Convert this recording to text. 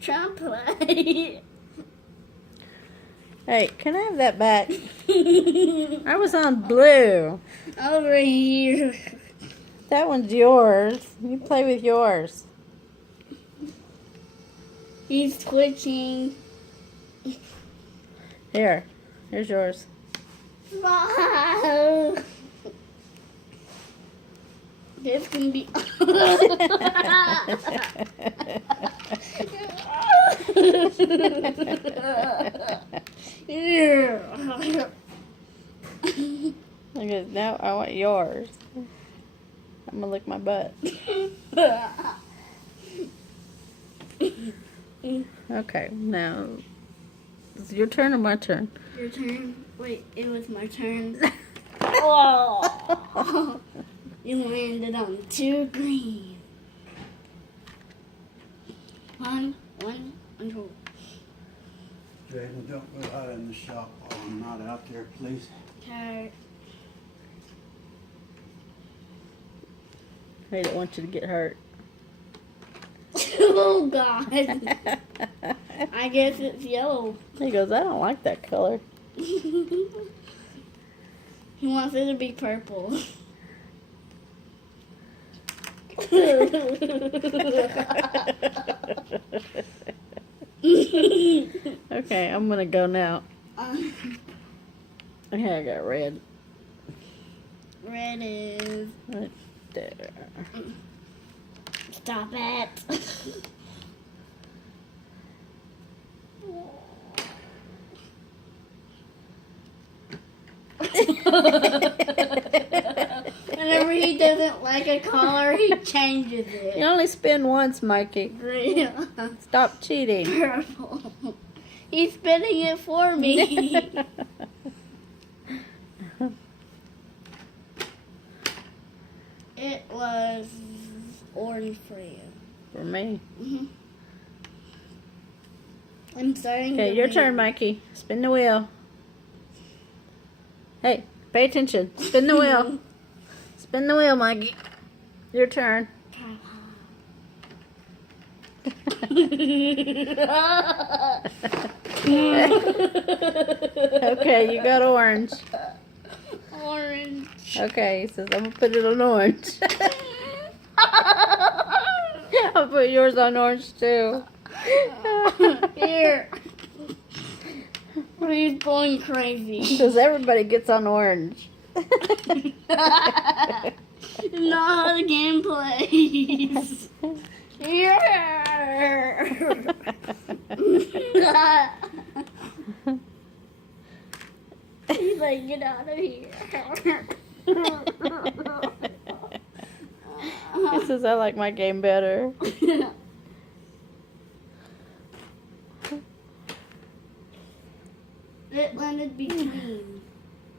trying to play. Hey, can I have that back? I was on blue. Over here. That one's yours. You play with yours. He's twitching. Here. Here's yours. Wow. This can be. Okay, now I want yours. I'm gonna lick my butt. Okay, now is it your turn or my turn? Your turn. Wait, it was my turn. Oh, you landed on 2 green. One, two. Jaden, don't go out in the shop while I'm not out there, please. Okay. I don't want you to get hurt. Oh God. I guess it's yellow. He goes, I don't like that color. He wants it to be purple. Okay, I'm gonna go now. Okay, I got red. Red is. Right there. Stop it. Whenever he doesn't like a color, he changes You it. only spin once, Mikey. Green. Stop cheating. Purple. He's spinning it for me. It was orange for you. For me. Mhm. I'm starting. Okay, to your read. turn, Mikey. Spin the wheel. Hey, pay attention. Spin the wheel. Spin the wheel, Mikey. Your turn. Okay, you got orange. Orange. Okay, he says, I'm going to put it on orange. I'll put yours on orange, too. Here. He's going crazy. Because everybody gets on orange. Not again, please. Here. He's like, get out of here. He says, I like my game better. It landed between.